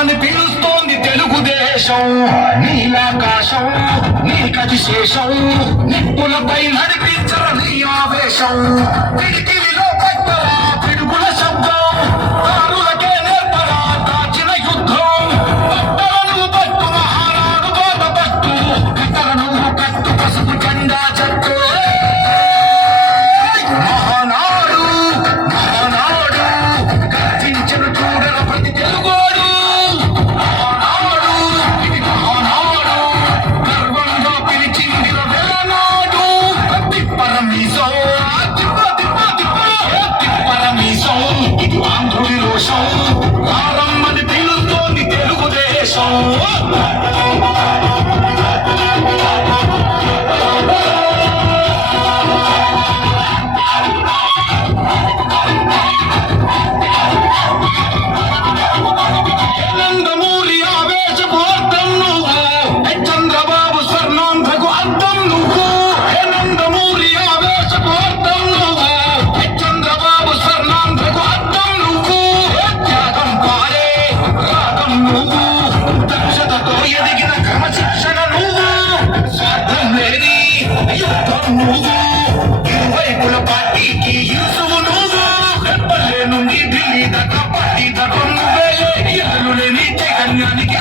అని పిలుస్తోంది తెలుగుదేశం. నీలాకాశం నీకది శేషం, నిప్పులపై నడిపించర నీ ఆవేశం. పిడికిలిలో పట్టరా పిడుగుల శబ్దం, దారులకే నేర్పరా దాచిన యుద్ధం. పట్టర నువ్వు పట్టు మహానాడు బాట పట్టు, కట్టర నువ్వు కట్టు పసుపు జెండా చెట్టు. మహానాడు మహానాడు గర్జించను చూడర ప్రతి తెలుగోడు. మహానాడు ఇది మహానాడు, గర్వంగా పిలిచిందిర వెలనాడు. తిప్పరమీసం తిప్పరమీసం, ఇది ఆంధ్రుడి రోషం. రారమ్మని పిలుస్తోంది తెలుగుదేశం. నందమూరి ఆవేశపు అర్థం నువ్వు, చంద్రబాబు స్వర్ణాంధ్రకు అర్థం నువ్వు. నందమూరి ఆవేశపు అర్థం నువ్వు, చంద్రబాబు స్వర్ణాంధ్రకు అర్థం నువ్వు. త్యాగం పాడే రాగం నువ్వు, దక్షతతో ఎదిగిన క్రమశిక్షణ నువ్వు. స్వార్థం లేని యుద్ధం నువ్వు, ఇరువైపుల పార్టీకి యూసువు నువ్వు. నుండి ఢిల్లీ దాకా పార్టీ దాకా నువ్వే, ఎదురు లేని చైతన్యానికి